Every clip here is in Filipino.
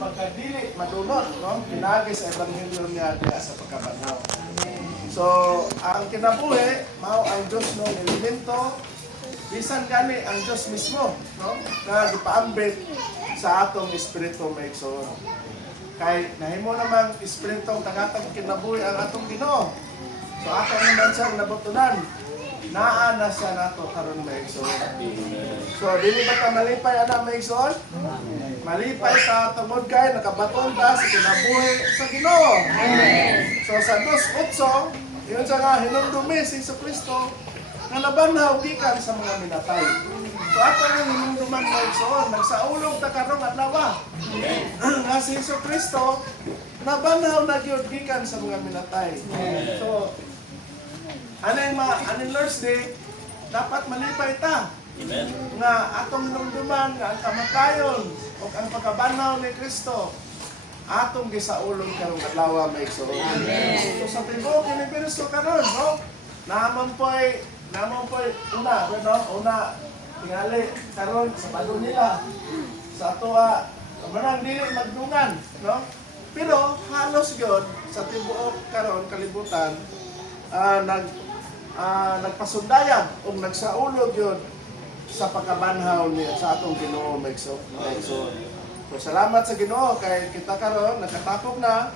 pagkadili madunot, no? Pinagi sa ebanghelyo niya diya sa pagkabanhaw. So, ang kinabuhi mao ang Dios no elemento bisan gani ang Dios mismo, no? Na gipaambit sa atong espiritu maigsoon. Kay nahimo namang espiritong tagatag kinabuhi ang atong Ginoo. So ato naman siyang nabutunan. Naa na siya nato karon maigsoon. So dili ba ta malipay ana maigsoon? Malipay sa tungod kay nakabaton ta sa kinabuhi sa Ginoo. So sa 2:8, yun sa nga hinumdumi si Kristo nga nabanhaw gikan sa mga minatay. So ato nang hinumduman maigsoon, nagsaulog ta karong adlaw. Nga si Kristo nabanhaw na gyud gikan sa mga minatay. So Aning Lord's Day, dapat malipay ta. Amen. Nga atong hinumduman nga ang kamatayon o ang pagkabanhaw ni Kristo atong gisaulong karong adlaw maigsoon. So sa tibuok ni Kristo karon, no? Namon po'y una tingali karon sa padon nila sa atoa manang dili magdungan, no? Pero halos gyud sa tibuok karon kalibutan nagpasundayan o nagsaulog yun sa pagkabanhaw niya sa atong Ginoo maigsoon. So salamat sa Ginoo kay kita karon nakatapok na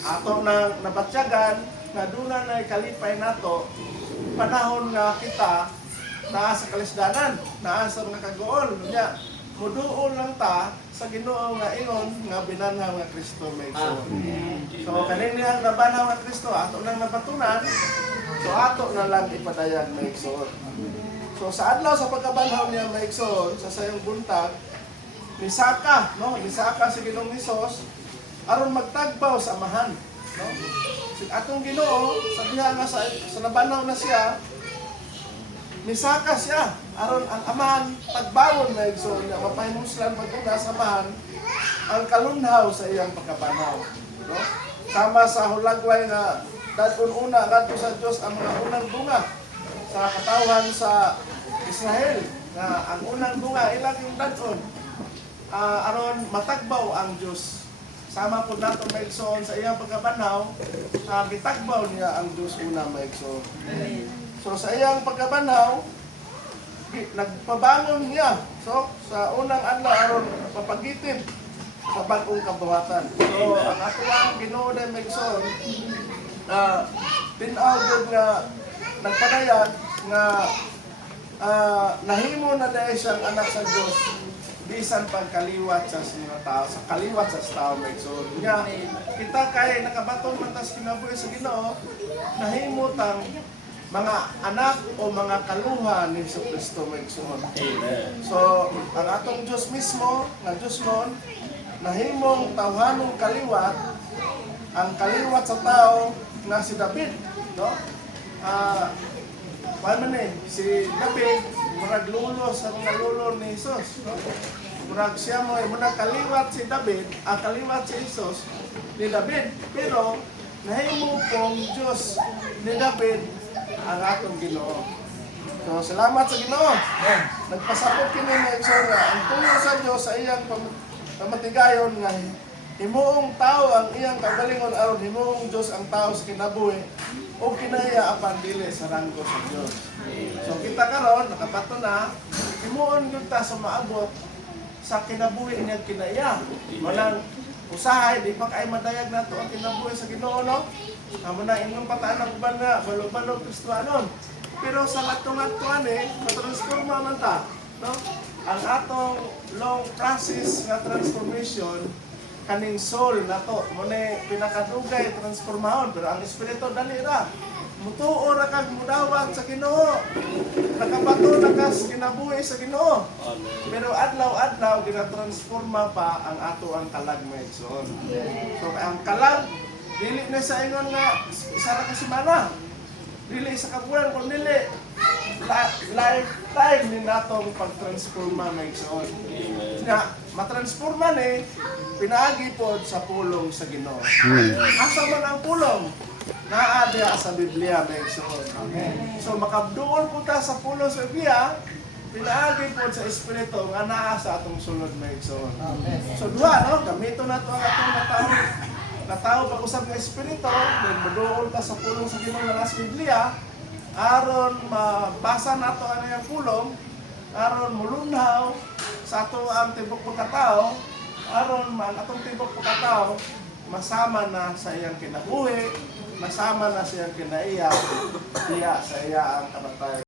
atong nabatyagan nga duna na kalipay nato panahon nga kita naa sa kalisdanan, naa sa mga kagool nya muduol lang ta sa Ginoo nga ingon nga binanhaw nga Kristo maigsoon. So kanini ang nabanhaw nga Kristo ato nang nabatunan, so ato na lang ipadayag maigsoon. So sa adlaw sa pagkabanhaw niya maigsoon sa sayong buntag nisaka si Ginoong Hesus aron magtagbaw sa amahan, no? Si atong Ginoo sa diha nga sa nabanhaw na siya misaka siya aron ang amahan pagbawon maigsoon niya mapahimuslan maguna sa amahan ang kalunhaw sa iyang pagkabanhaw, no? Sama sa hulagway na daton una ngadto sa Dios ang mga unang bunga sa katawhan sa Israel na ang unang bunga ilang yung daton aron matagbaw ang Dios. Sama po nato maigsoon sa iyang pagkabanhaw gitagbaw niya ang Dios una maigsoon. So sa iyang pagkabanhaw, nagpabangon niya. So sa unang adlaw aron papagitid sa bag-ong kabuhatan. So ang ato ang Ginoo na maigsoon, tinaw gyud nga nagpadayag nga nahimo na dahil siyang anak sa Dios bisan pagkaliwat sa mga tao, sa kaliwat sa tao maigsoon. Nga kita kay nakabaton man tas kinabuhi sa Ginoo, nahimutang mga anak o mga kaluha ni Kristo maigsoon. So, ang atong Diyos mismo, nga Diyos nun, nahimong tawhanong kaliwat, ang kaliwat sa tao nga si David, no? Paano si David, murag lulo sa mga lulo ni Jesus, no? Murag siya mo, murag kaliwat si David, kaliwat si Jesus ni David, pero nahimo pong Diyos ni David ang atong Ginoo. So salamat sa Ginoo. Nagpasabot kini maigsoon nga ang tuyo sa Dios sa iyang pamatigayon nga himuong tao ang iyang kagalingon aron himuong Dios ang tao sa kinabuhi o kinaya apan dili sa ranggo sa Dios. So kita karon nakabato na himuon gyud ta sa maabot sa kinabuhi niya kinaya. Walang usahay di pa kay madayag nato ang kinabuhi sa Ginoo, no? Amo na inyong pataan ang uban nga, balo-balo Kristohanon. Pero sa latong-atuan matransforma man ta, no? Ang atong long process nga transformation, kaning soul na to, muna pinakadugay transformahon, pero ang espiritu dali ra. Mutuo ra kag mudawat sa Ginoo. Nakabato na kas kinabuhi sa Ginoo. Pero adlaw-adlaw gina-transforma pa ang ato ang kalag maigsoon. So ang kalag dili na sa ingon nga isa ra ka semana. Dili sa kabulan kun dili lifetime ni natong pagtransforma maigsoon. Nga matransforma ni pinaagi pod sa pulong sa Ginoo. Asa man ang pulong? Naa diha sa Biblia maigsoon. Amen. So makabduol po ta sa pulong sa Biblia pinaagi po sa Espiritu nga naa sa atong sulod may igsoon. Amen. So duha, no? Gamito na ito ang atong natao pag-usap ng Espiritu, then maduol ta sa pulong sa Ginoo nga nasa Biblia, aron mabasa nato ano yung pulong, aron mulunhaw sa ato ang tibok pagkatao, aron ang atong tibok pagkatao masama na sa iyang kinabuhi, masama na sa iyang kinaiya, diya sa iya ang kamatay.